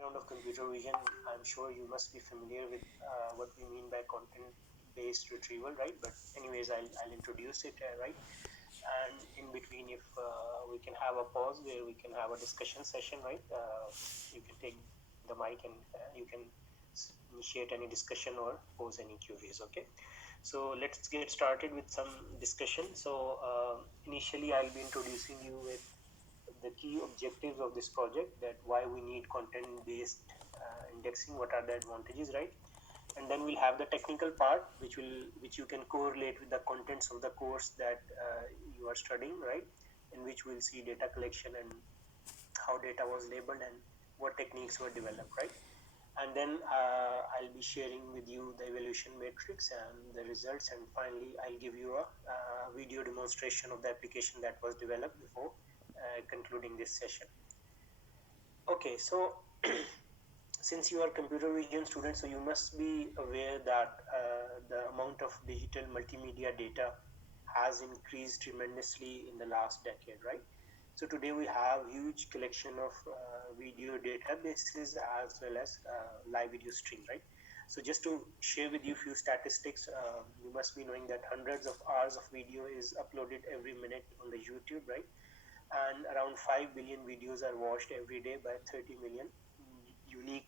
background of computer vision, I'm sure you must be familiar with what we mean by content-based retrieval, right? But anyways, I'll introduce it, right? And in between, if we can have a pause where we can have a discussion session, right? You can take the mic and you can initiate any discussion or pose any queries, okay? So let's get started with some discussion. So initially, I'll be introducing you with the key objectives of this project, that why we need content based indexing, what are the advantages, right? And then we'll have the technical part, which you can correlate with the contents of the course that you are studying, right? In which we'll see data collection and how data was labeled and what techniques were developed, right? And then I'll be sharing with you the evaluation matrix and the results, and finally I'll give you a video demonstration of the application that was developed before concluding this session. Okay, so since you are computer vision students, so you must be aware that the amount of digital multimedia data has increased tremendously in the last decade, right? So today we have huge collection of video databases as well as live video stream, right? So just to share with you few statistics, you must be knowing that hundreds of hours of video is uploaded every minute on the YouTube, right? And around 5 billion videos are watched every day by 30 million unique,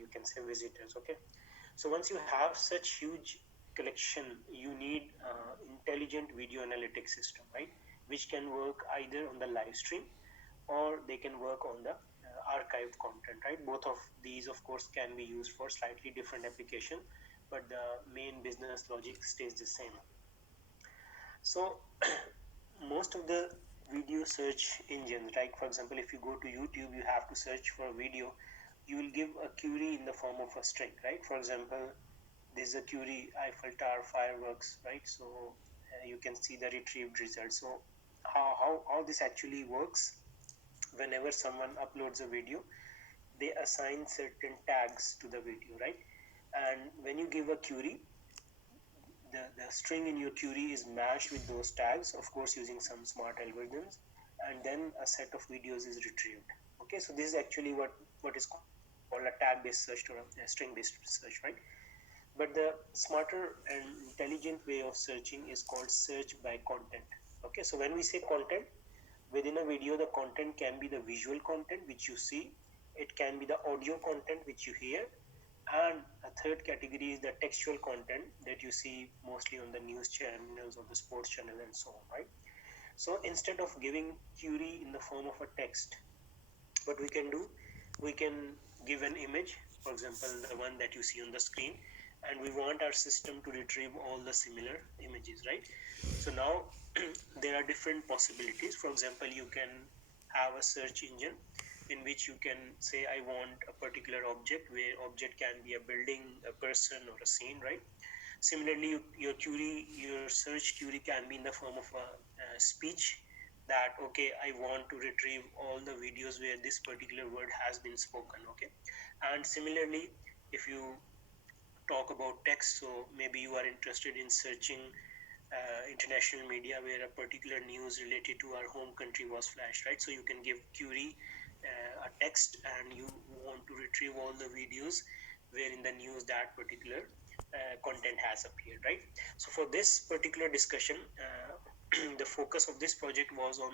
you can say, visitors, okay? So once you have such huge collection, you need intelligent video analytics system, right? Which can work either on the live stream or they can work on the archived content, right? Both of these, of course, can be used for slightly different application, but the main business logic stays the same. So most of the video search engines, like for example, if you go to YouTube, you have to search for a video, you will give a query in the form of a string, right? For example, there's a query Eiffel Tower fireworks, right? So you can see the retrieved results. So how this actually works, whenever someone uploads a video, they assign certain tags to the video, right? And when you give a query, the string in your query is matched with those tags, of course using some smart algorithms, and then a set of videos is retrieved. Okay, so this is actually what is called a tag based search or a string based search, right? But the smarter and intelligent way of searching is called search by content. Okay, so when we say content, within a video, the content can be the visual content which you see, it can be the audio content which you hear, and a third category is the textual content that you see mostly on the news channels or the sports channel and so on, right? So instead of giving query in the form of a text, what we can do, we can give an image, for example, the one that you see on the screen, and we want our system to retrieve all the similar images, right? So now there are different possibilities. For example, you can have a search engine in which you can say, I want a particular object, where object can be a building, a person, or a scene, right? Similarly, your search query can be in the form of a speech, that okay, I want to retrieve all the videos where this particular word has been spoken, okay? And similarly, if you talk about text, so maybe you are interested in searching international media where a particular news related to our home country was flashed, right? So you can give query a text, and you want to retrieve all the videos where in the news that particular content has appeared, right? So for this particular discussion, the focus of this project was on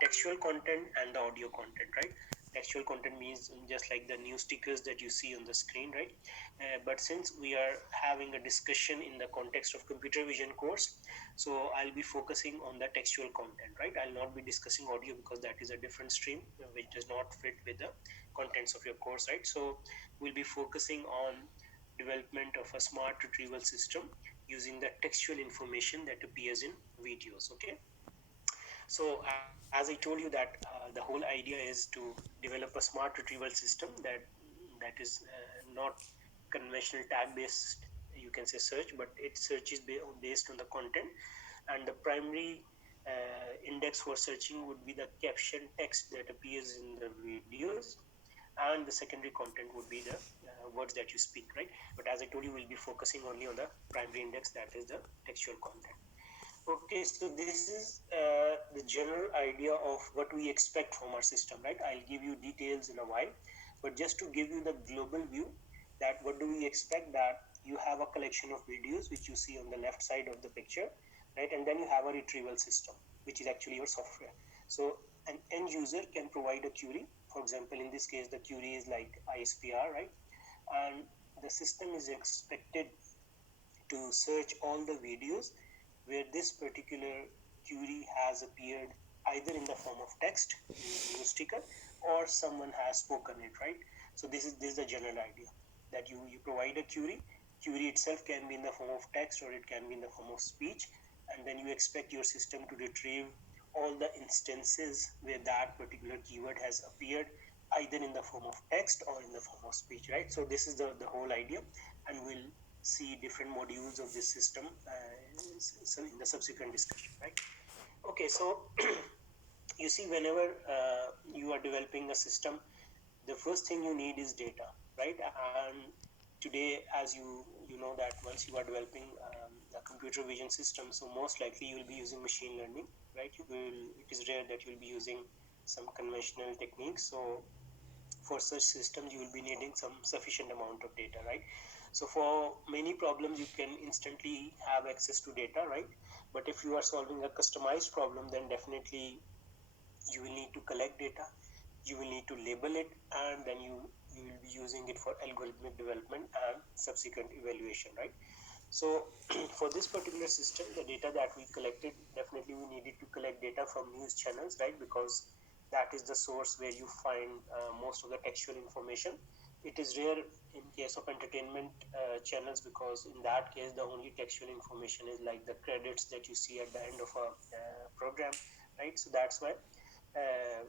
textual content and the audio content, right? Textual content means just like the news stickers that you see on the screen, right? But since we are having a discussion in the context of computer vision course, so I'll be focusing on the textual content, right? I'll not be discussing audio because that is a different stream which does not fit with the contents of your course, right? So we'll be focusing on development of a smart retrieval system using the textual information that appears in videos, okay? So as I told you that the whole idea is to develop a smart retrieval system that is not conventional tag based, you can say, search, but it searches based on the content, and the primary index for searching would be the caption text that appears in the videos, and the secondary content would be the words that you speak, right? But as I told you, we'll be focusing only on the primary index, that is the textual content. Okay, so this is the general idea of what we expect from our system, right? I'll give you details in a while. But just to give you the global view, that what do we expect, that you have a collection of videos which you see on the left side of the picture, right? And then you have a retrieval system, which is actually your software. So an end user can provide a query. For example, in this case, the query is like ISPR, right? And the system is expected to search all the videos where this particular query has appeared either in the form of text, news sticker, or someone has spoken it, right? So this is the general idea, that you provide a query. Query itself can be in the form of text or it can be in the form of speech, and then you expect your system to retrieve all the instances where that particular keyword has appeared either in the form of text or in the form of speech, right? So this is the whole idea, and we'll see different modules of this system so in the subsequent discussion, right? Okay, so you see, whenever you are developing a system, the first thing you need is data, right? And today, as you know, that once you are developing a computer vision system, so most likely you will be using machine learning, right? It is rare that you will be using some conventional techniques. So for such systems, you will be needing some sufficient amount of data, right? So for many problems, you can instantly have access to data, right? But if you are solving a customized problem, then definitely you will need to collect data, you will need to label it, and then you will be using it for algorithmic development and subsequent evaluation, right? So for this particular system, the data that we collected, definitely we needed to collect data from news channels, right? Because that is the source where you find most of the textual information. It is rare in case of entertainment channels, because in that case, the only textual information is like the credits that you see at the end of a program, right? So that's why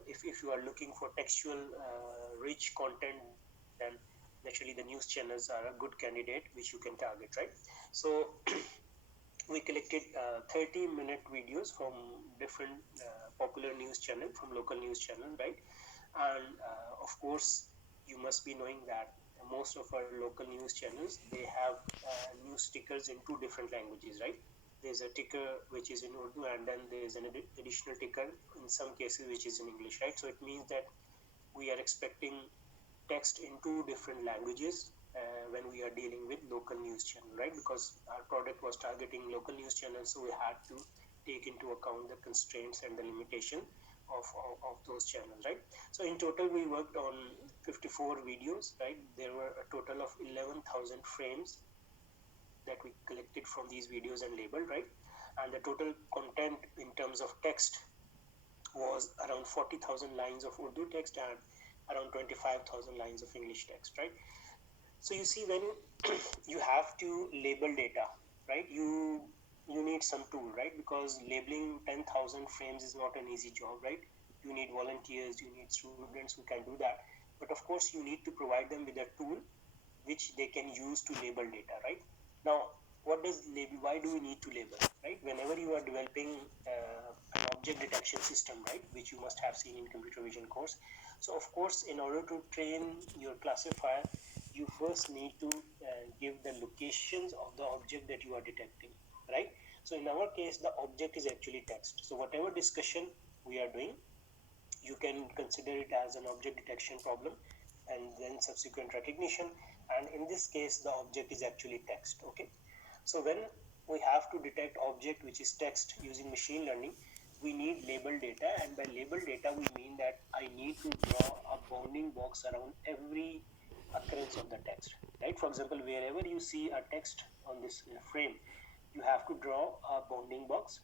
if you are looking for textual rich content, then naturally the news channels are a good candidate which you can target, right? So we collected 30-minute videos from different popular news channel, from local news channel, right? And of course, you must be knowing that most of our local news channels, they have news stickers in two different languages, right? There's a ticker which is in Urdu, and then there's an additional ticker in some cases which is in English, right? So it means that we are expecting text in two different languages when we are dealing with local news channel, right? Because our product was targeting local news channels, so we had to take into account the constraints and the limitation of those channels, right? So in total, we worked on 54 videos, right? There were a total of 11,000 frames that we collected from these videos and labeled, right? And the total content in terms of text was around 40,000 lines of Urdu text and around 25,000 lines of English text, right? So you see, when you have to label data, right? You need some tool, right? Because labeling 10,000 frames is not an easy job, right? You need volunteers, you need students who can do that. But of course, you need to provide them with a tool which they can use to label data, right? Now, what does label? Why do we need to label, right? Whenever you are developing an object detection system, right, which you must have seen in computer vision course. So, of course, in order to train your classifier, you first need to give the locations of the object that you are detecting, right? So, in our case, the object is actually text. So, whatever discussion we are doing, you can consider it as an object detection problem and then subsequent recognition. And in this case, the object is actually text, okay? So when we have to detect object which is text using machine learning, we need label data, and by label data we mean that I need to draw a bounding box around every occurrence of the text, right? For example, wherever you see a text on this frame, you have to draw a bounding box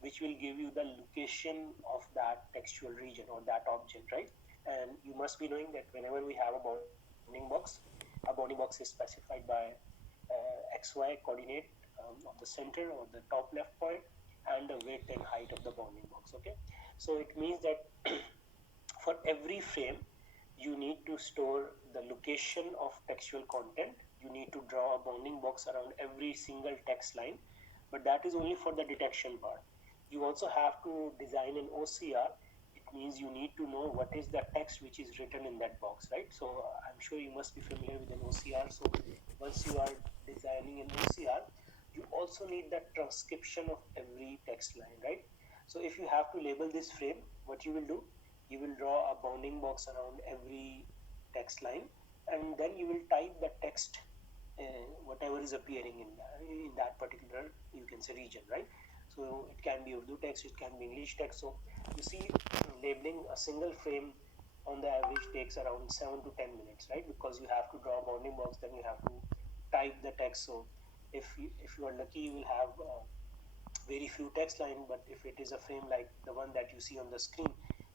which will give you the location of that textual region or that object, right? And you must be knowing that whenever we have a bounding box is specified by XY coordinate of the center or the top left point and the width and height of the bounding box, okay? So it means that for every frame, you need to store the location of textual content. You need to draw a bounding box around every single text line, but that is only for the detection part. You also have to design an OCR. It means you need to know what is the text which is written in that box, right? So I'm sure you must be familiar with an OCR. So once you are designing an OCR, you also need the transcription of every text line, right? So if you have to label this frame, what you will do, you will draw a bounding box around every text line, and then you will type the text, whatever is appearing in that particular, you can say, region, right? So it can be Urdu text, it can be English text. So you see, labeling a single frame on the average takes around 7 to 10 minutes, right? Because you have to draw a bounding box, then you have to type the text. So if you are lucky, you will have very few text line, but if it is a frame like the one that you see on the screen,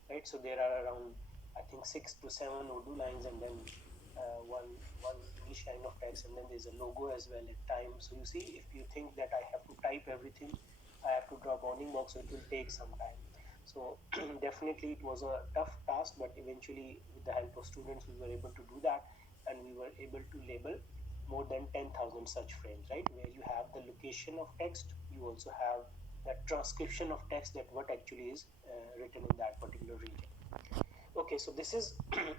right? So there are around, I think, 6 to 7 Urdu lines, and then one English line of text, and then there's a logo as well at times. So you see, if you think that I have to type everything, I have to draw bounding box, so it will take some time. So definitely it was a tough task, but eventually with the help of students we were able to do that, and we were able to label more than 10,000 such frames, right? Where you have the location of text, you also have that transcription of text, that what actually is written in that particular region. Okay, so this is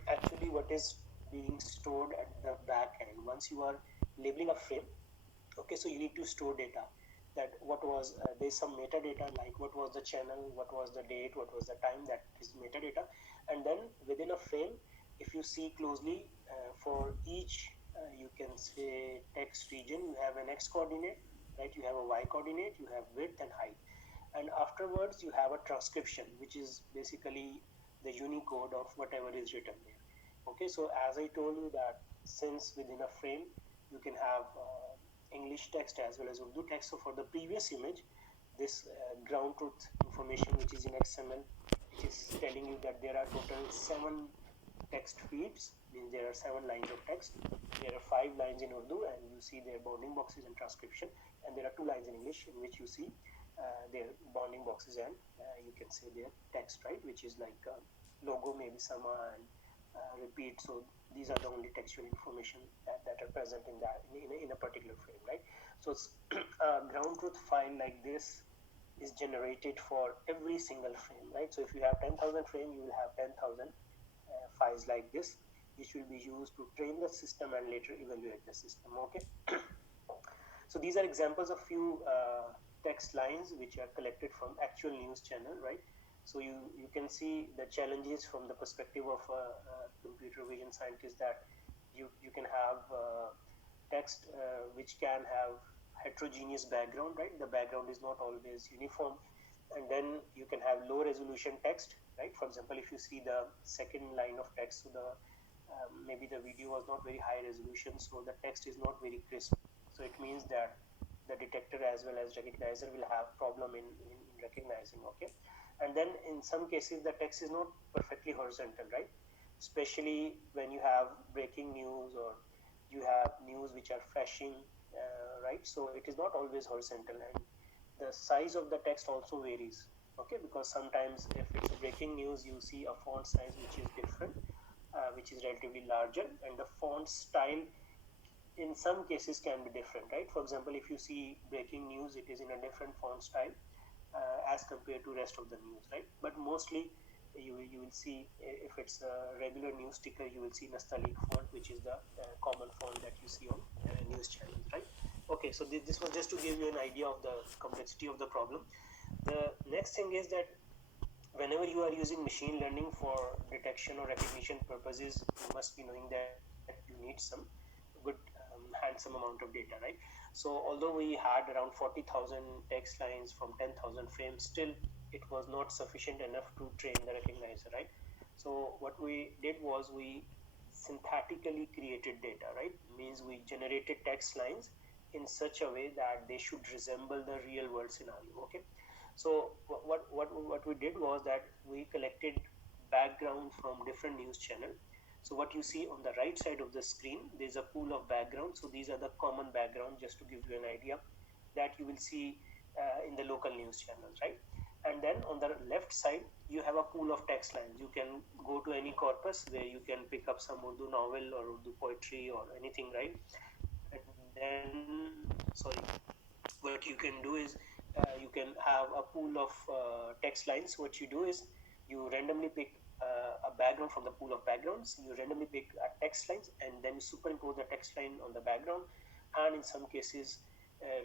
actually what is being stored at the back end. Once you are labeling a frame, okay, so you need to store data, that what was, there's some metadata, like what was the channel, what was the date, what was the time, that is metadata. And then within a frame, if you see closely, for each, you can say, text region, you have an x coordinate, right? You have a y coordinate, you have width and height, and afterwards you have a transcription, which is basically the Unicode of whatever is written there. Okay, so as I told you that since within a frame you can have English text as well as Urdu text. So for the previous image, this ground truth information, which is in XML, which is telling you that there are total 7 text feeds, means there are 7 lines of text. There are 5 lines in Urdu, and you see their bounding boxes and transcription, and there are 2 lines in English, in which you see their bounding boxes and you can say their text, right, which is like logo, maybe Sama, and repeat. So these are the only textual information that are present in that, in a particular frame, right? So it's a ground truth file like this is generated for every single frame, right? So if you have 10,000 frame, you will have 10,000 files like this, which will be used to train the system and later evaluate the system. Okay. So these are examples of few text lines which are collected from actual news channel, right? So you can see the challenges from the perspective of a computer vision scientist, that you can have text which can have heterogeneous background, right? The background is not always uniform, and then you can have low resolution text, right? For example, if you see the second line of text, so the maybe the video was not very high resolution, so the text is not very crisp. So it means that the detector as well as recognizer will have problem in recognizing. Okay. And then in some cases the text is not perfectly horizontal, right? Especially when you have breaking news, or you have news which are flashing, right? So it is not always horizontal, and the size of the text also varies. Okay, because sometimes if it's a breaking news, you see a font size which is different, which is relatively larger, and the font style in some cases can be different, right? For example, if you see breaking news, it is in a different font style as compared to rest of the news, right? But mostly you will see, if it's a regular news ticker, you will see Nastaliq font, which is the common font that you see on news channels, right? Okay, so this was just to give you an idea of the complexity of the problem. The next thing is that whenever you are using machine learning for detection or recognition purposes, you must be knowing that you need some good handsome amount of data, right? So although we had around 40,000 text lines from 10,000 frames, still it was not sufficient enough to train the recognizer, right? So what we did was we synthetically created data, right? Means we generated text lines in such a way that they should resemble the real world scenario. Okay. So what we did was that we collected background from different news channel. So what you see on the right side of the screen, there's a pool of background. So these are the common background, just to give you an idea, that you will see in the local news channels, right? And then on the left side, you have a pool of text lines. You can go to any corpus where you can pick up some Urdu novel or Urdu poetry or anything, right? And then, sorry, what you can do is you can have a pool of text lines. What you do is you randomly pick a background from the pool of backgrounds. You randomly pick text lines, and then you superimpose the text line on the background. And in some cases,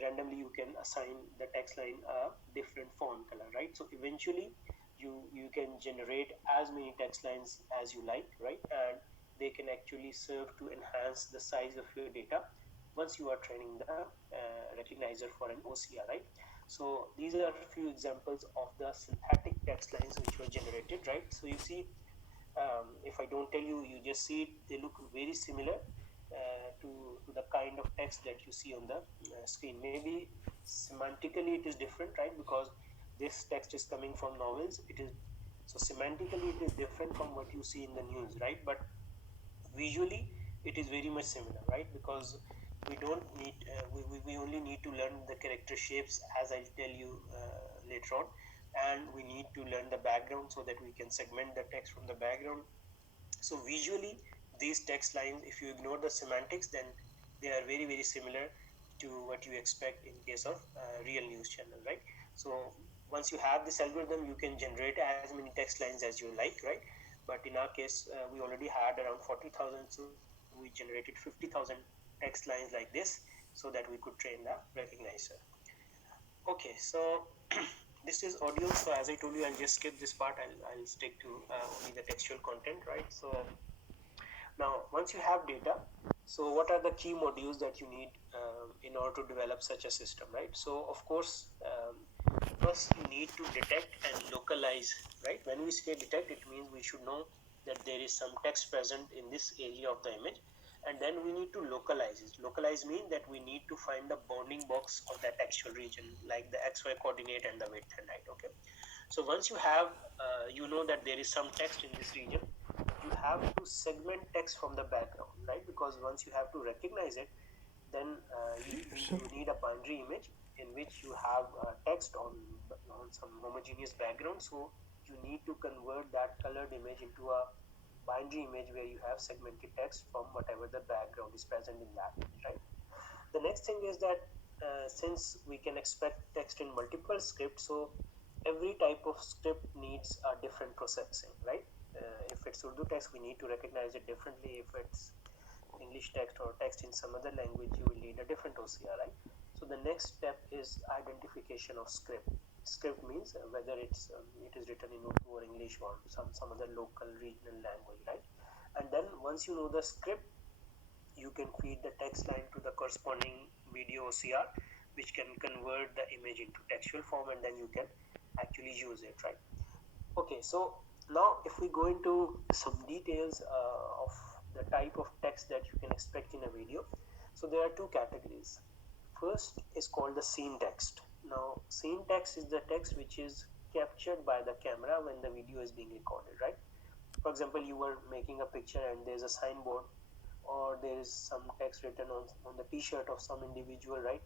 randomly you can assign the text line a different font color, right? So eventually, you can generate as many text lines as you like, right? And they can actually serve to enhance the size of your data once you are training the recognizer for an OCR, right? So these are a few examples of the synthetic text lines which were generated, right? So you see, if I don't tell you, you just see it, they look very similar to the kind of text that you see on the screen. Maybe semantically it is different, right? Because this text is coming from novels. It is so semantically it is different from what you see in the news, right? But visually it is very much similar, right? Because we don't need we only need to learn the character shapes, as I'll tell you later on, and we need to learn the background so that we can segment the text from the background. So visually these text lines, if you ignore the semantics, then they are very very similar to what you expect in case of real news channel, right? So once you have this algorithm, you can generate as many text lines as you like, right? But in our case, we already had around 40,000, so we generated 50,000 text lines like this so that we could train the recognizer. Okay, so this is audio. So as I told you, I'll just skip this part. I'll stick to only the textual content, right? So now, once you have data, so what are the key modules that you need in order to develop such a system, right? So of course, first you need to detect and localize, right? When we say detect, it means we should know that there is some text present in this area of the image, and then we need to localize it. Localize means that we need to find the bounding box of that textual region, like the XY coordinate and the width and height, okay? So once you have, you know that there is some text in this region, you have to segment text from the background, right? Because once you have to recognize it, then you need a binary image in which you have text on some homogeneous background. So you need to convert that colored image into a binary image where you have segmented text from whatever the background is present in that image, right? The next thing is that since we can expect text in multiple scripts, so every type of script needs a different processing, right? If it's Urdu text, we need to recognize it differently. If it's English text or text in some other language, you will need a different OCR, right? So the next step is identification of script. Script means whether it is written in Urdu or English or some other local regional language, right? And then once you know the script, you can feed the text line to the corresponding video OCR, which can convert the image into textual form, and then you can actually use it, right? Okay, so now if we go into some details of the type of text that you can expect in a video, so there are two categories. First is called the scene text. Now, scene text is the text which is captured by the camera when the video is being recorded, right? For example, you were making a picture and there's a signboard, or there is some text written on the t-shirt of some individual, right?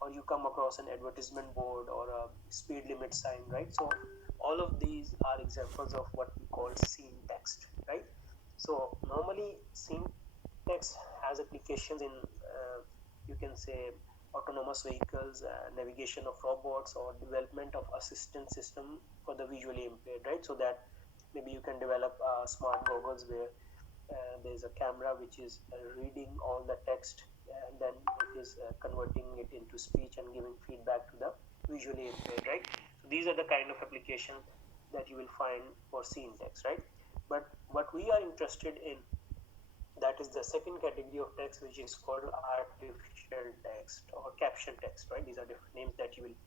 Or you come across an advertisement board or a speed limit sign, right? So all of these are examples of what we call scene text, right? So normally scene text has applications in you can say autonomous vehicles, navigation of robots, or development of assistance system for the visually impaired, right? So that maybe you can develop smart goggles where there's a camera which is reading all the text, and then it is converting it into speech and giving feedback to the visually impaired, right? So these are the kind of application that you will find for scene text, right? But what we are interested in, that is the second category of text, which is called artificial text or caption text, right? These are different names that you will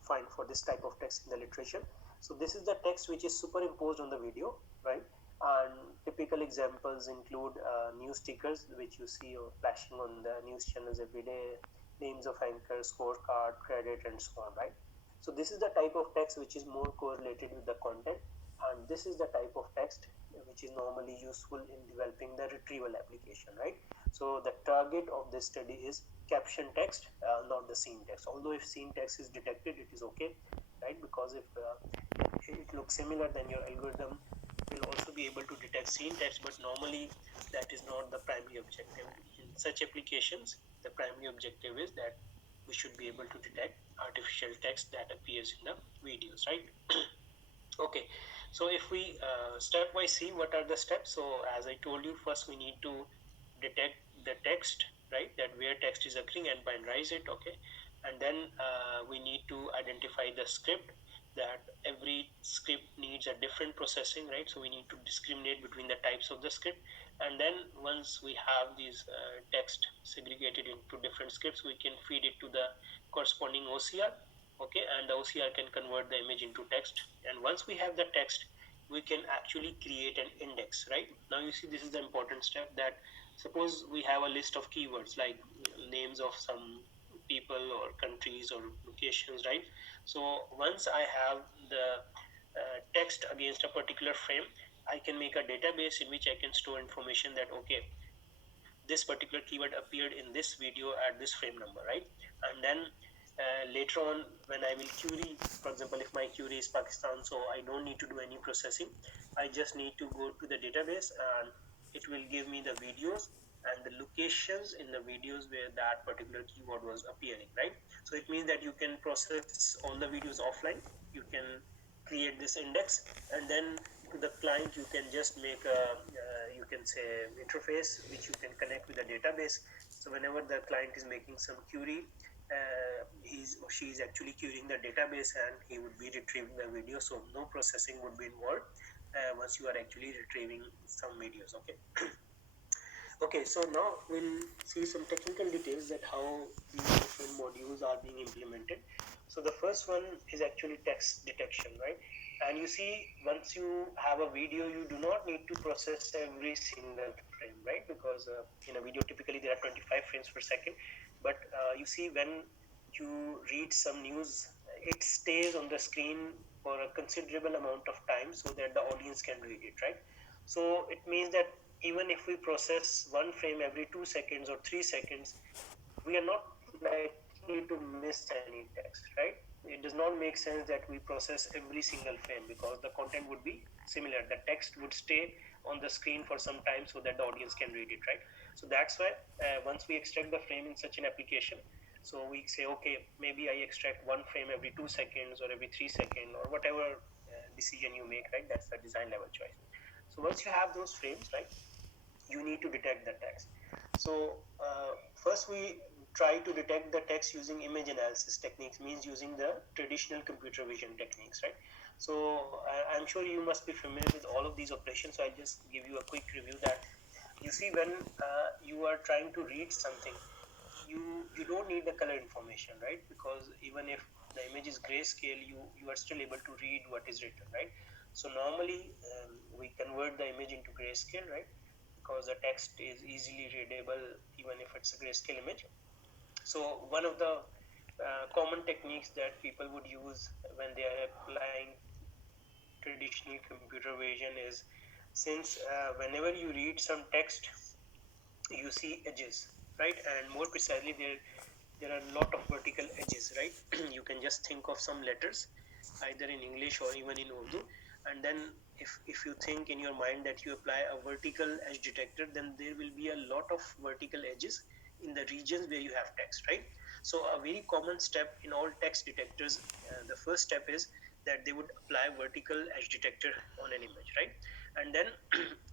find for this type of text in the literature. So this is the text which is superimposed on the video, right? And typical examples include news stickers, which you see flashing on the news channels every day, names of anchors, scorecard, credit, and so on, right? So this is the type of text which is more correlated with the content, and this is the type of text which is normally useful in developing the retrieval application, right? So the target of this study is caption text, not the scene text. Although if scene text is detected, it is okay, right? Because if it looks similar, then your algorithm will also be able to detect scene text, but normally that is not the primary objective. In such applications, the primary objective is that we should be able to detect artificial text that appears in the videos, right? Okay, so if we stepwise see what are the steps. So as I told you, first we need to detect the text, right? That where text is occurring and binarize it, okay? And then we need to identify the script, that every script needs a different processing, right? So we need to discriminate between the types of the script, and then once we have these text segregated into different scripts, we can feed it to the corresponding OCR. Okay, and the OCR can convert the image into text, and once we have the text, we can actually create an index. Right now, you see, this is the important step, that suppose we have a list of keywords like names of some people or countries or locations, right? So once I have the text against a particular frame, I can make a database in which I can store information that, okay, this particular keyword appeared in this video at this frame number, right? And then later on, when I will query, for example, if my query is Pakistan, so I don't need to do any processing. I just need to go to the database, and it will give me the videos and the locations in the videos where that particular keyword was appearing, right? So it means that you can process all the videos offline. You can create this index, and then to the client you can just make a you can say interface which you can connect with the database. So whenever the client is making some query, he's or she is actually querying the database, and he would be retrieving the video, so no processing would be involved once you are actually retrieving some videos. Okay. Okay, so now we'll see some technical details that how these different modules are being implemented. So the first one is actually text detection, right? And you see, once you have a video, you do not need to process every single frame, right? Because in a video, typically there are 25 frames per second. But you see, when you read some news, it stays on the screen for a considerable amount of time so that the audience can read it, right? So it means that even if we process one frame every 2 seconds or 3 seconds, we are not likely to miss any text, right? It does not make sense that we process every single frame, because the content would be similar. The text would stay on the screen for some time so that the audience can read it, right? So that's why once we extract the frame in such an application, so we say, okay, maybe I extract one frame every 2 seconds or every 3 seconds, or whatever decision you make, right? That's the design level choice. So once you have those frames, right, you need to detect the text. So first we try to detect the text using image analysis techniques, means using the traditional computer vision techniques, right? So I'm sure you must be familiar with all of these operations, so I'll just give you a quick review. That you see, when you are trying to read something, you don't need the color information, right? Because even if the image is grayscale, you are still able to read what is written, right? So normally we convert the image into grayscale, right? Because the text is easily readable even if it's a grayscale image. So one of the common techniques that people would use when they are applying traditional computer vision is, since whenever you read some text, you see edges, right? And more precisely, there are a lot of vertical edges, right? You can just think of some letters either in English or even in Urdu, and then if you think in your mind that you apply a vertical edge detector, then there will be a lot of vertical edges in the regions where you have text, right? So a very common step in all text detectors, the first step is that they would apply vertical edge detector on an image, right? And then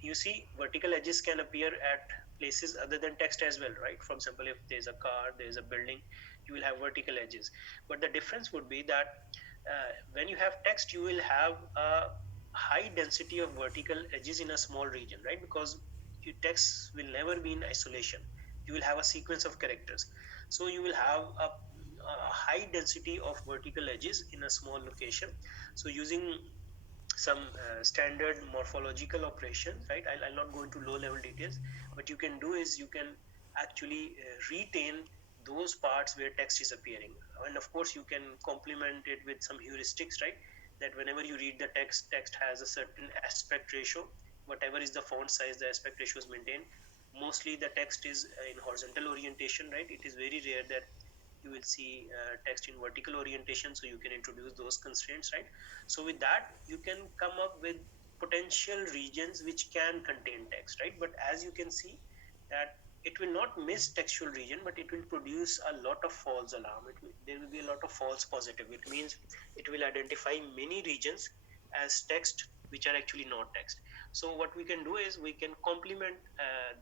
you see, vertical edges can appear at places other than text as well, right? For example, if there's a car, there's a building, you will have vertical edges. But the difference would be that when you have text, you will have a high density of vertical edges in a small region, right? Because your text will never be in isolation. You will have a sequence of characters. So you will have a high density of vertical edges in a small location. So using some standard morphological operations, right? I'll not go into low level details. What you can do is you can actually retain those parts where text is appearing, and of course you can complement it with some heuristics, right? That whenever you read the text has a certain aspect ratio. Whatever is the font size, the aspect ratio is maintained. Mostly the text is in horizontal orientation, right? It is very rare that you will see text in vertical orientation, so you can introduce those constraints, right? So with that you can come up with potential regions which can contain text, right? But as you can see that it will not miss textual region, but it will produce a lot of false alarm. There will be a lot of false positive. It means it will identify many regions as text which are actually not text. So what we can do is we can complement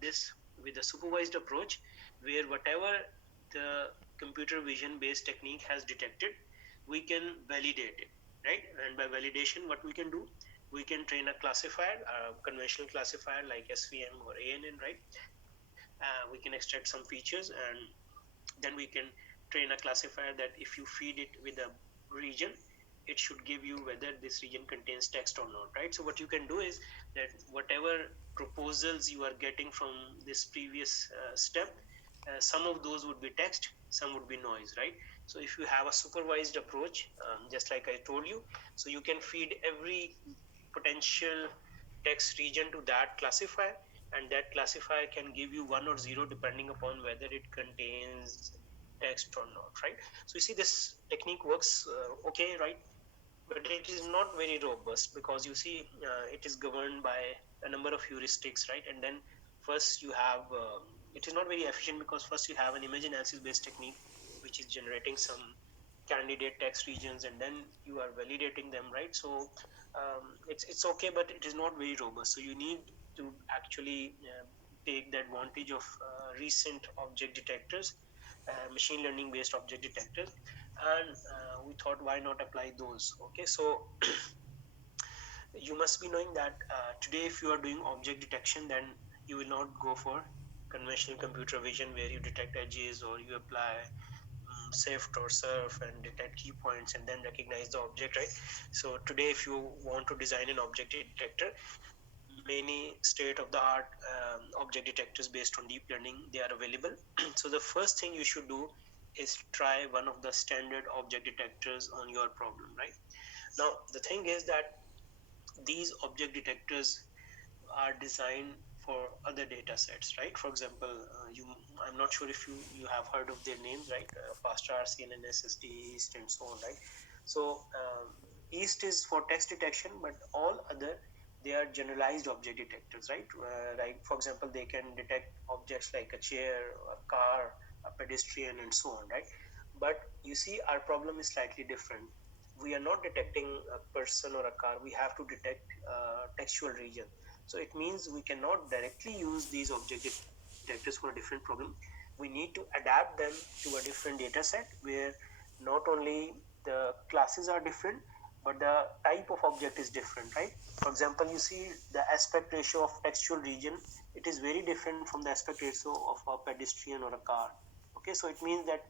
this with a supervised approach, where whatever the computer vision based technique has detected, we can validate it. right? And by validation, what we can do, we can train a classifier, a conventional classifier like SVM or ANN, right? We can extract some features, and then we can train a classifier that if you feed it with a region, it should give you whether this region contains text or not, right? So what you can do is that whatever proposals you are getting from this previous step, some of those would be text, some would be noise, right? So if you have a supervised approach, just like I told you, so you can feed every potential text region to that classifier, and that classifier can give you 1 or 0 depending upon whether it contains text or not, right? So you see, this technique works okay, right? But it is not very robust, because you see, it is governed by a number of heuristics, right? And then first you have it is not very efficient, because first you have an image analysis based technique which is generating some candidate text regions, and then you are validating them, right? So it's okay, but it is not very robust. So you need to actually take the advantage of recent object detectors, machine learning based object detectors, and we thought, why not apply those? Okay, so you must be knowing that today, if you are doing object detection, then you will not go for conventional computer vision where you detect edges, or you apply SIFT or surf and detect key points and then recognize the object, right? So today, if you want to design an object detector, many state of the art object detectors based on deep learning, they are available. So the first thing you should do is try one of the standard object detectors on your problem, right? Now the thing is that these object detectors are designed for other data sets, right? For example, I'm not sure if you have heard of their names, right? FastRC, CNN, SSD, East, and so on, right? So East is for text detection, but all other, they are generalized object detectors, right? Like for example, they can detect objects like a chair, a car, a pedestrian, and so on, right? But you see, our problem is slightly different. We are not detecting a person or a car. We have to detect textual region. So it means we cannot directly use these object detectors for a different problem. We need to adapt them to a different data set where not only the classes are different, but the type of object is different, right? For example, you see the aspect ratio of textual region, it is very different from the aspect ratio of a pedestrian or a car. Okay, so it means that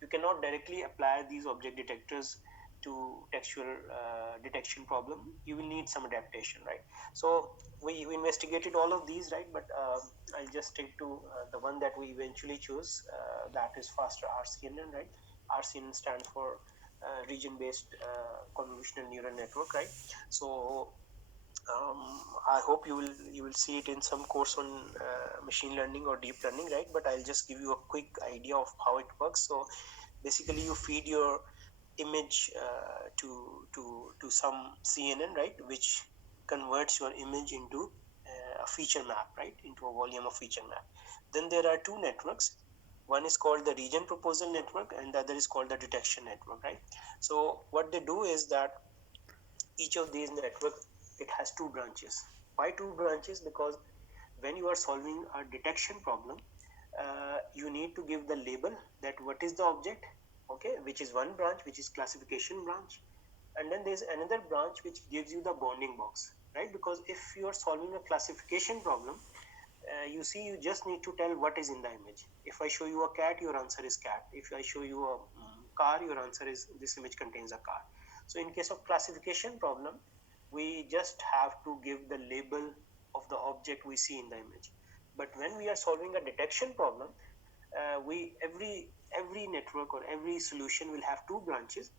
you cannot directly apply these object detectors to textual detection problem. You will need some adaptation, right? So we investigated all of these, right? But I'll just stick to the one that we eventually chose, that is faster RCNN, right? RCNN stands for region-based convolutional neural network, right? So I hope you will see it in some course on machine learning or deep learning, right? But I'll just give you a quick idea of how it works. So basically, you feed your image to some CNN, right, which converts your image into a feature map, right, into a volume of feature map. Then there are two networks. One is called the region proposal network, and the other is called the detection network, right? So what they do is that each of these network, it has two branches. Why two branches? Because when you are solving a detection problem, you need to give the label that what is the object, okay, which is one branch, which is classification branch. And then there's another branch which gives you the bounding box, right? Because if you are solving a classification problem, you see, you just need to tell what is in the image. If I show you a cat, your answer is cat. If I show you a car, your answer is this image contains a car. So in case of classification problem, we just have to give the label of the object we see in the image. But when we are solving a detection problem, we every network or every solution will have two branches.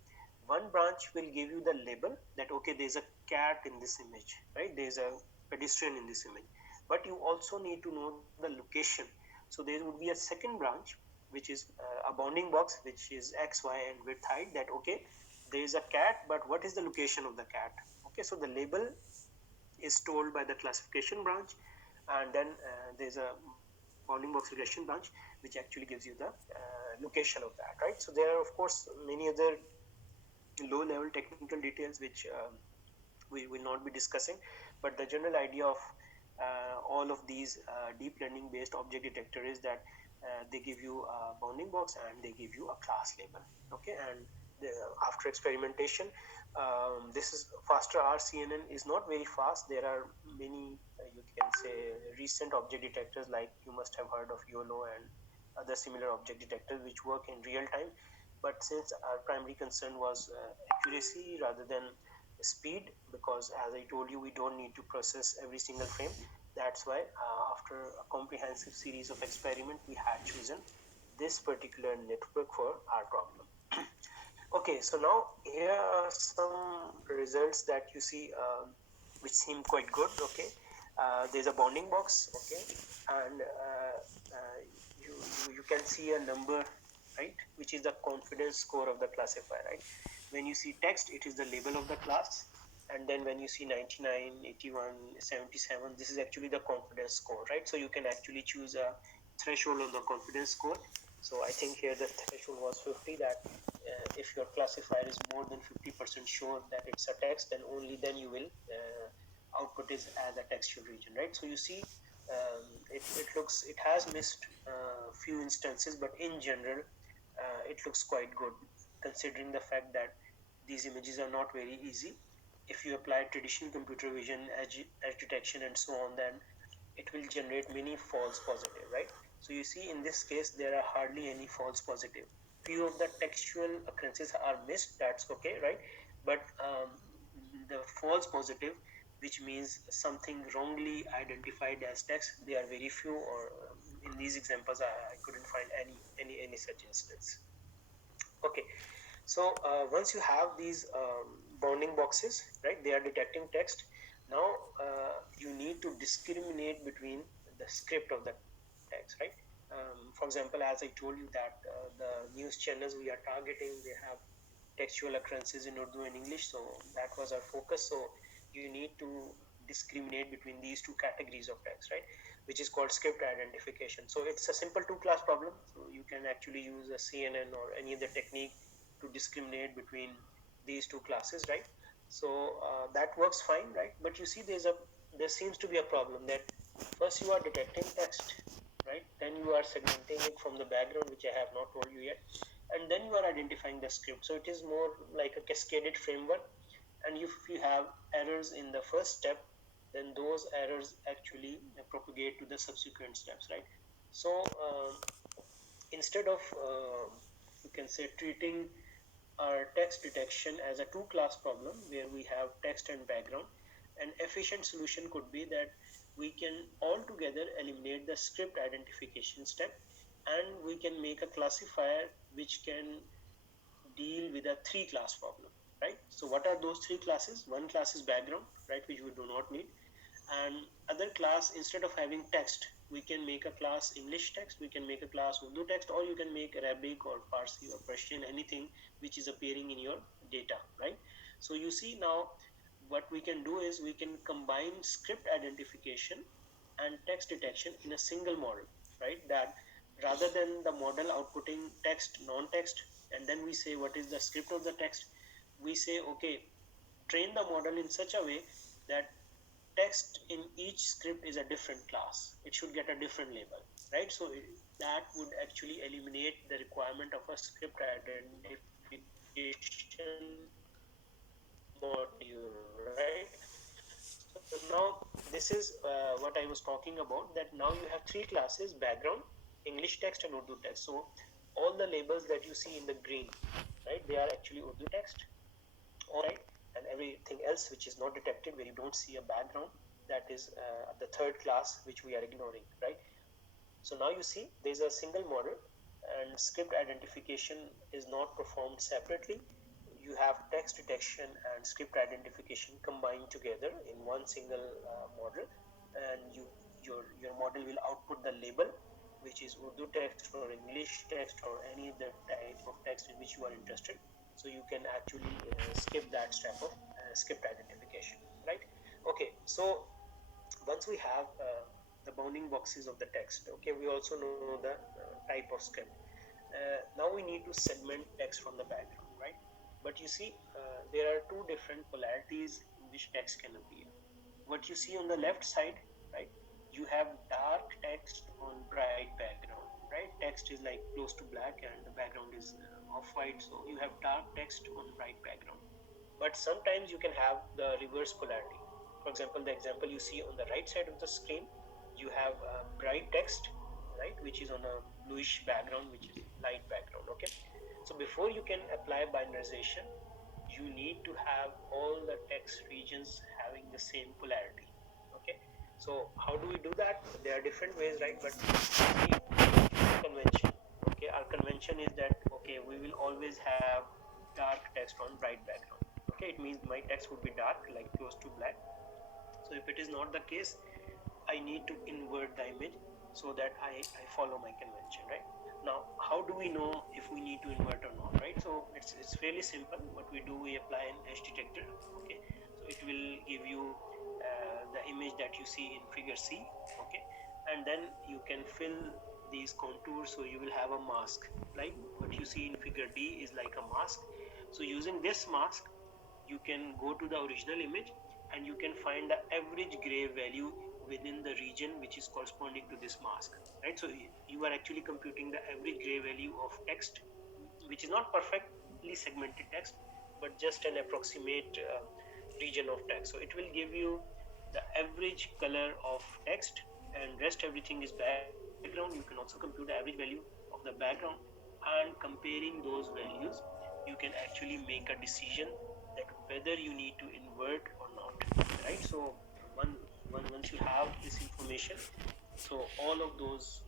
One branch will give you the label that okay, there's a cat in this image, right? There's a pedestrian in this image. But you also need to know the location. So there would be a second branch which is a bounding box, which is x, y, and width, height, that okay, there is a cat, but what is the location of the cat? Okay, so the label is told by the classification branch, and then there's a bounding box regression branch which actually gives you the location of that, right? So there are of course many other low level technical details which we will not be discussing, but the general idea of all of these deep learning based object detector is that they give you a bounding box and they give you a class label, okay, and after experimentation. This is faster RCNN is not very fast. There are many, you can say, recent object detectors, like you must have heard of YOLO and other similar object detectors which work in real time. But since our primary concern was accuracy rather than speed, because as I told you, we don't need to process every single frame. That's why after a comprehensive series of experiment, we had chosen this particular network for our problem. Okay, so now here are some results that you see, which seem quite good. Okay, there's a bounding box. Okay, and you, you can see a number, right, which is the confidence score of the classifier, right? When you see text, it is the label of the class, and then when you see 99, 81, 77, this is actually the confidence score, right? So you can actually choose a threshold on the confidence score. So I think here the threshold was 50, that if your classifier is more than 50% sure that it's a text, then only then you will output it as a textual region, right? So you see, it has missed few instances, but in general, it looks quite good, considering the fact that these images are not very easy. If you apply traditional computer vision, edge detection, and so on, then it will generate many false positive, right? So you see, in this case, there are hardly any false positive. Few of the textual occurrences are missed, that's okay, right? But the false positive, which means something wrongly identified as text, they are very few, or in these examples, I couldn't find any such instance. Okay, so once you have these bounding boxes, right, they are detecting text. Now you need to discriminate between the script of the text, right? For example, as I told you that the news channels we are targeting, they have textual occurrences in Urdu and English, so that was our focus. So you need to discriminate between these two categories of text, right, which is called script identification. So it's a simple two-class problem. So you can actually use a CNN or any other technique to discriminate between these two classes, right? So that works fine, right? But you see, there seems to be a problem that first you are detecting text, right? Then you are segmenting it from the background, which I have not told you yet, and then you are identifying the script. So it is more like a cascaded framework. And if you have errors in the first step, then those errors actually propagate to the subsequent steps, right? So instead of you can say treating our text detection as a two-class problem where we have text and background, an efficient solution could be that we can altogether eliminate the script identification step, and we can make a classifier which can deal with a three-class problem, right? So what are those three classes? One class is background, right, which we do not need. And other class, instead of having text, we can make a class English text, we can make a class Urdu text, or you can make Arabic or Farsi or Persian, anything which is appearing in your data, right? So you see, now what we can do is we can combine script identification and text detection in a single model, right? That rather than the model outputting text, non-text, and then we say what is the script of the text, we say, okay, train the model in such a way that text in each script is a different class. It should get a different label, right? So that would actually eliminate the requirement of a script identification module, right? So now this is what I was talking about, that now you have three classes: background, English text, and Urdu text. So all the labels that you see in the green, right, they are actually Urdu text, all right, and everything else which is not detected, where you don't see a background, that is the third class which we are ignoring, right? So now you see there's a single model, and script identification is not performed separately. You have text detection and script identification combined together in one single model, and your model will output the label, which is Urdu text or English text or any other type of text in which you are interested. So you can actually skip that step of script identification, right? Okay, so once we have the bounding boxes of the text, okay, we also know the type of script. Now we need to segment text from the background, right? But you see, there are two different polarities in which text can appear. What you see on the left side, right, you have dark text on bright background, right? Text text is like close to black and the background is off-white, so you have dark text on bright background. But sometimes you can have the reverse polarity. For example, the example you see on the right side of the screen, you have bright text, right, which is on a bluish background, which is light background. Okay, so before you can apply binarization, you need to have all the text regions having the same polarity. Okay, so how do we do that? There are different ways, right? But convention. Okay, our convention is that okay, we will always have dark text on bright background. Okay, it means my text would be dark, like close to black. So if it is not the case, I need to invert the image so that I follow my convention, right? Now, how do we know if we need to invert or not, right? So it's fairly simple. What we do, we apply an edge detector, okay? So it will give you the image that you see in figure C, okay? And then you can fill these contours, so you will have a mask. Like what you see in figure D is like a mask. So using this mask, you can go to the original image and you can find the average gray value within the region which is corresponding to this mask, right? So you are actually computing the average gray value of text, which is not perfectly segmented text, but just an approximate region of text. So it will give you the average color of text, and rest everything is background. You can also compute the average value of the background, and comparing those values, you can actually make a decision that whether you need to invert or not, right? So once you have this information, so all of those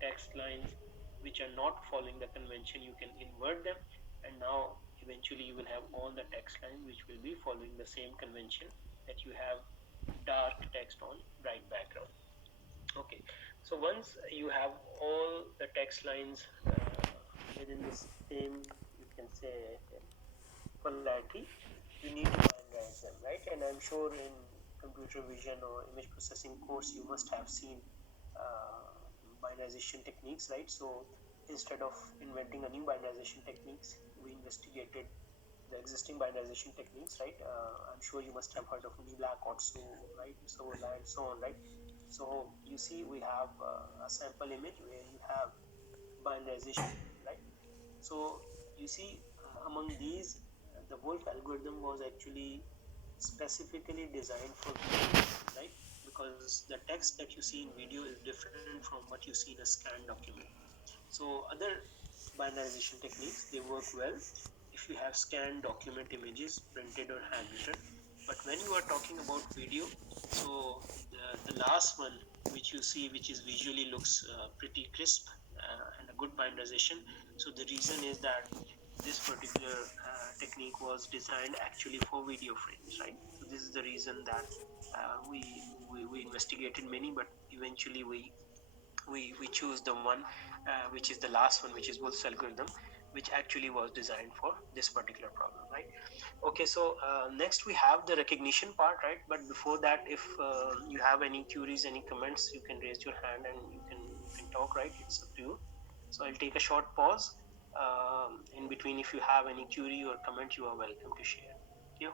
text lines which are not following the convention, you can invert them, and now eventually you will have all the text lines which will be following the same convention, that you have dark text on bright background. Okay, so once you have all the text lines within the same, you can say, polarity, you need to binarize them, right? And I'm sure in computer vision or image processing course, you must have seen binarization techniques, right? So instead of inventing a new binarization techniques, we investigated the existing binarization techniques, right? I'm sure you must have heard of UniBlack also, right? So and so on, right? So you see, we have a sample image where you have binarization, right? So you see, among these, the Wolf algorithm was actually specifically designed for video, right? Because the text that you see in video is different from what you see in a scanned document. So other binarization techniques, they work well if you have scanned document images, printed or handwritten. But when you are talking about video, so the last one which you see, which is visually looks pretty crisp and a good binarization. So the reason is that this particular technique was designed actually for video frames, right? So this is the reason that we investigated many, but eventually we choose the one which is the last one, which is Wolf's algorithm, which actually was designed for this particular problem, right? Okay, so next we have the recognition part, right? But before that, if you have any queries, any comments, you can raise your hand and you can talk, right? It's up to you. So I'll take a short pause in between. If you have any query or comment, you are welcome to share. Thank you.